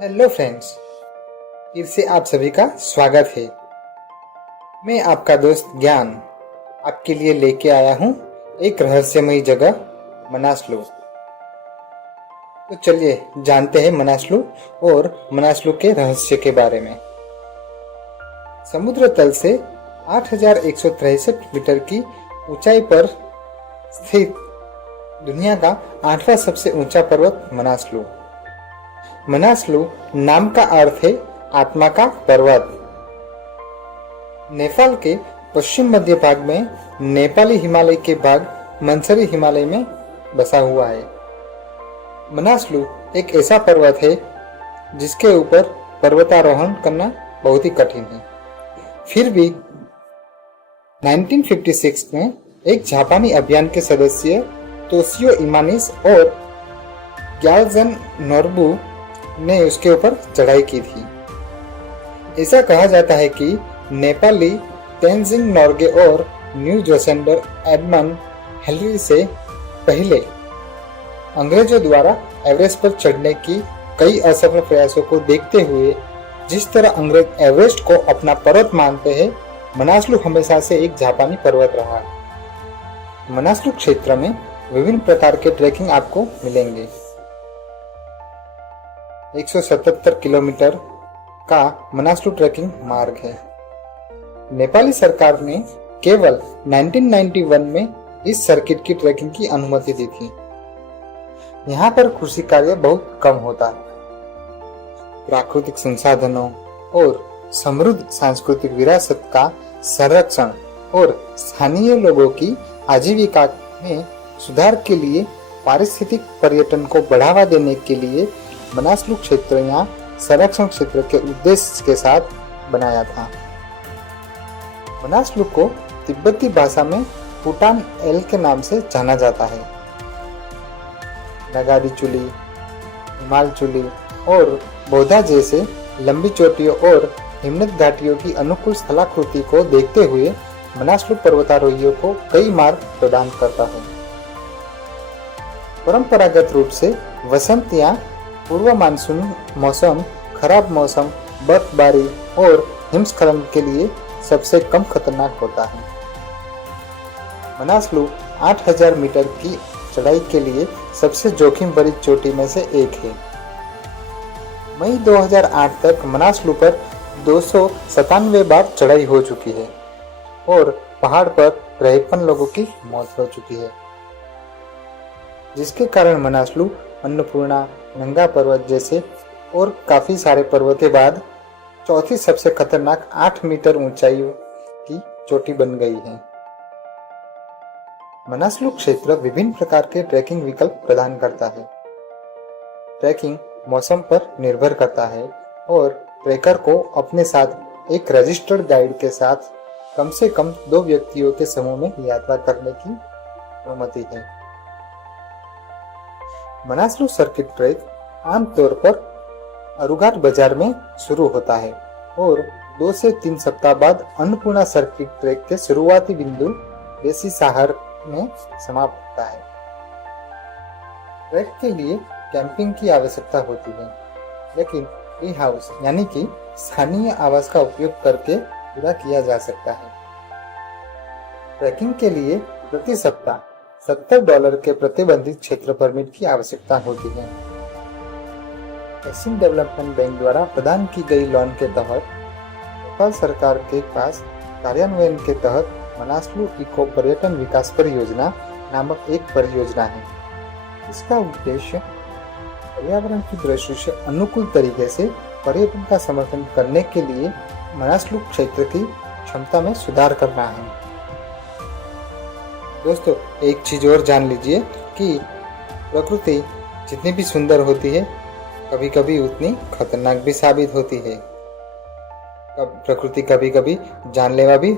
Hello friends, फिर से आप सभी का स्वागत है। मैं आपका दोस्त ज्ञान आपके लिए लेके आया हूँ एक रहस्यमयी जगह मनासलू। तो चलिए जानते हैं मनासलू और मनासलू के रहस्य के बारे में। समुद्र तल से 8,163 मीटर की ऊंचाई पर स्थित दुनिया का 8वां सबसे ऊंचा पर्वत मनासलू। मनासलू नाम का अर्थ है आत्मा का पर्वत। नेपाल के पश्चिम मध्य भाग में नेपाली हिमालय के भाग मंसरी हिमालय में बसा हुआ है। मनासलू एक ऐसा पर्वत है जिसके ऊपर पर्वतारोहण करना बहुत ही कठिन है। फिर भी 1956 में एक जापानी अभियान के सदस्य तोशियो इमानिस और ग्याल्जन नोरबू ने उसके ऊपर चढ़ाई की थी। ऐसा कहा जाता है कि नेपाली तेंजिंग नोर्गे और न्यू जोसेंडर एडमंड हेनरी से पहले अंग्रेजों द्वारा एवरेस्ट पर चढ़ने की कई असफल प्रयासों को देखते हुए जिस तरह अंग्रेज एवरेस्ट को अपना पर्वत मानते हैं, मनासलू हमेशा से एक जापानी पर्वत रहा है। मनासलू क्षेत्र में विभिन्न प्रकार के ट्रैकिंग आपको मिलेंगे। 177 किलोमीटर का मनासलू ट्रैकिंग मार्ग है। नेपाली सरकार ने केवल 1991 में इस सर्किट की ट्रैकिंग की अनुमति दी थी। यहाँ पर कृषि कार्य बहुत कम होता है। प्राकृतिक संसाधनों और समृद्ध सांस्कृतिक विरासत का संरक्षण और स्थानीय लोगों की आजीविका में सुधार के लिए पारिस्थितिक पर्यटन को बढ़ावा देने के लिए मनासलू क्षेत्र यहाँ संरक्षण क्षेत्र के उद्देश्य के साथ बनाया था। मनासलू को तिब्बती भाषा में पुटान एल के नाम से जाना जाता है। नगादी चुली, हिमाल चुली और बोधा जैसे लंबी चोटियों और हिमनद घाटियों की अनुकूल स्थलाकृति को देखते हुए मनासलू पर्वतारोहियों को कई मार्ग प्रदान करता है। परंपरागत रूप से वसंत या पूर्व मानसून मौसम खराब मौसम, बर्फबारी और हिमस्खलन के लिए सबसे कम खतरनाक होता है। मनासलू 8,000 मीटर की चढ़ाई के लिए सबसे जोखिम भरी चोटी में से एक है। मई 2008 तक मनासलू पर 297 बार चढ़ाई हो चुकी है और पहाड़ पर 53 लोगों की मौत हो चुकी है, जिसके कारण मनासलू अन्नपूर्णा, नंगा पर्वत जैसे और काफी सारे पर्वत के बाद चौथी सबसे खतरनाक 8 मीटर ऊंचाई की चोटी बन गई है। मनासलू क्षेत्र विभिन्न प्रकार के ट्रैकिंग विकल्प प्रदान करता है। ट्रैकिंग मौसम पर निर्भर करता है और ट्रैकर को अपने साथ एक रजिस्टर्ड गाइड के साथ कम से कम 2 व्यक्तियों के समूह में यात्रा करने की अनुमति है। मनासलू सर्किट ट्रैक आमतौर पर अरुघाट बाजार में शुरू होता है और 2 से 3 सप्ताह बाद अन्नपूर्णा सर्किट ट्रैक के शुरुआती बिंदु बेसी शहर में समाप्त होता है। ट्रैक के लिए कैंपिंग की आवश्यकता होती है, लेकिन ट्री हाउस यानी कि स्थानीय आवास का उपयोग करके पूरा किया जा सकता है। ट्रैकिंग के लिए प्रति सप्ताह $70 के प्रतिबंधित क्षेत्र परमिट की आवश्यकता होती है। एशियन डेवलपमेंट बैंक द्वारा प्रदान की गई लोन के तहत नेपाल सरकार के पास कार्यान्वयन के तहत मनासलू इको पर्यटन विकास परियोजना नामक एक परियोजना है। इसका उद्देश्य पर्यावरण की दृष्टि से अनुकूल तरीके से पर्यटन का समर्थन करने के लिए मनासलू क्षेत्र की क्षमता में सुधार करना है। दोस्तों, एक चीज और जान लीजिए कि प्रकृति जितनी भी सुंदर होती है, कभी कभी उतनी खतरनाक भी साबित होती है। प्रकृति कभी कभी जानलेवा भी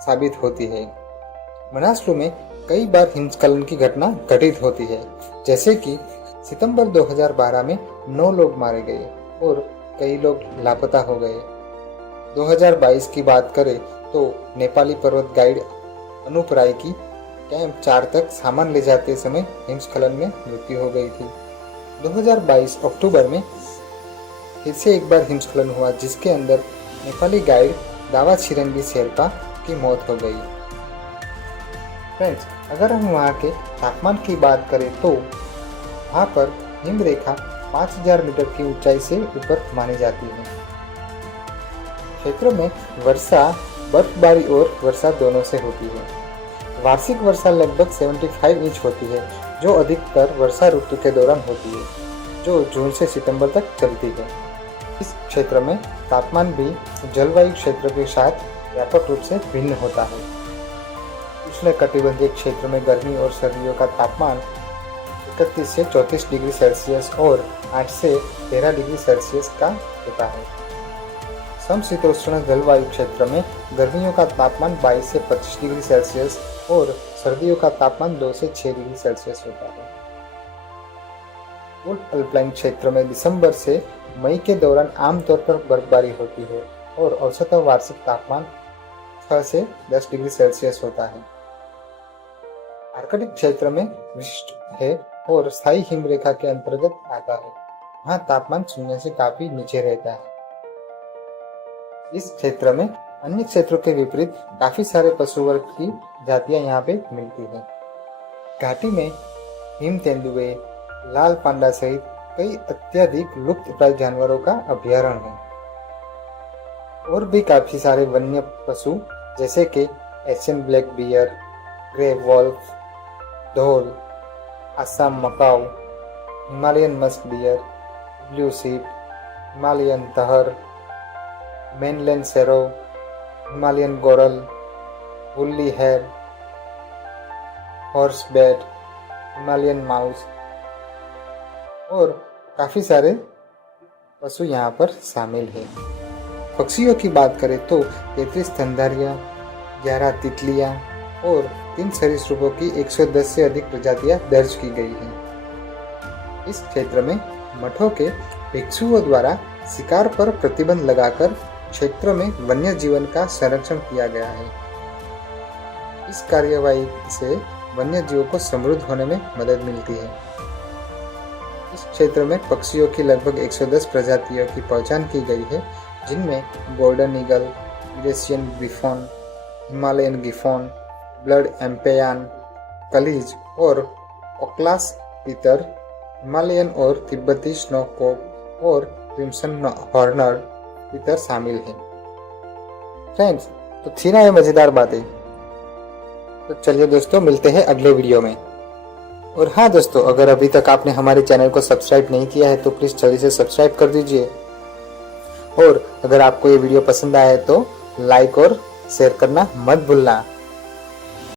साबित होती है। मनासलू में कई बार हिमस्खलन की घटना घटित होती है, जैसे कि सितंबर 2012 में 9 लोग मारे गए और कई लोग लापता हो गए। 2022 की बात करें तो नेपाली पर्वत गाइड अनूप राय की कैंप 4 तक सामान ले जाते समय हिमस्खलन में मृत्यु हो गई थी। 2022 अक्टूबर में फिर से एक बार हिमस्खलन हुआ जिसके अंदर नेपाली गाइड दावा छिरंगी शेरपा की मौत हो गई। फ्रेंड्स, अगर हम वहाँ के तापमान की बात करें तो वहाँ पर हिम रेखा 5000 मीटर की ऊंचाई से ऊपर मानी जाती है। क्षेत्र में वर्षा बर्फबारी और वर्षा दोनों से होती है। वार्षिक वर्षा लगभग 75 इंच होती है, जो अधिकतर वर्षा ऋतु के दौरान होती है, जो जून से सितंबर तक चलती है। इस क्षेत्र में तापमान भी जलवायु क्षेत्र के साथ व्यापक रूप से भिन्न होता है। उष्णकटिबंधीय क्षेत्र में गर्मी और सर्दियों का तापमान 31 से 34 डिग्री सेल्सियस और 8 से 13 डिग्री सेल्सियस का होता है। समशीतोष्ण जलवायु क्षेत्र में गर्मियों का तापमान 22 से 25 डिग्री सेल्सियस और सर्दियों का तापमान 2 से 6 डिग्री सेल्सियस होता है। कोल्ड अल्पाइन क्षेत्र में दिसंबर से मई के दौरान आमतौर पर बर्फबारी होती है और औसत वार्षिक तापमान 6 से 10 डिग्री सेल्सियस होता है। आर्कटिक क्षेत्र में विशिष्ट है और स्थायी हिमरेखा के अंतर्गत आता है। वहाँ तापमान शून्य से काफी नीचे रहता है। इस क्षेत्र में अन्य क्षेत्रों के विपरीत काफी सारे पशु वर्ग की जातियां यहाँ पे मिलती हैं। घाटी में हिम तेंदुए, लाल पांडा सहित कई अत्यधिक लुप्तप्राय जानवरों का अभ्यारण्य है। और भी काफी सारे वन्य पशु जैसे कि Asian black bear, grey wolf, dhole, Assam macaque, Himalayan musk deer, blue sheep, Himalayan tahr, mainland serow, Himalayan goral, woolly hare, horse bat, Himalayan mouse और काफ़ी सारे पशु यहाँ पर शामिल हैं। पक्षियों की बात करें तो 33 स्तनधारियाँ, 11 तितलियाँ और 3 सरीसृपों की 110 से अधिक प्रजातियाँ दर्ज की गई हैं। इस क्षेत्र में मठों के भिक्षुओं द्वारा शिकार पर प्रतिबंध लगाकर क्षेत्र में वन्य जीवन का संरक्षण किया गया है। इस कार्यवाही से वन्य जीवों को समृद्ध होने में मदद मिलती है। इस क्षेत्र में पक्षियों की लगभग 110 प्रजातियों की पहचान की गई है, जिनमें golden eagle, Eurasian griffon, Himalayan griffon, blood Impeyan, kalij और ओक्लास तीतर, हिमालयन और तिब्बती स्नोकॉक और क्रिम्सन हॉर्नर तीतर शामिल हैं। फ्रेंड्स, तो थी ना ये मजेदार बातें। तो चलिए दोस्तों, मिलते हैं अगले वीडियो में। और हाँ दोस्तों, अगर अभी तक आपने हमारे चैनल को सब्सक्राइब नहीं किया है तो प्लीज़ जल्दी से सब्सक्राइब कर दीजिए। और अगर आपको ये वीडियो पसंद आया है तो लाइक और शेयर करना मत भूलना।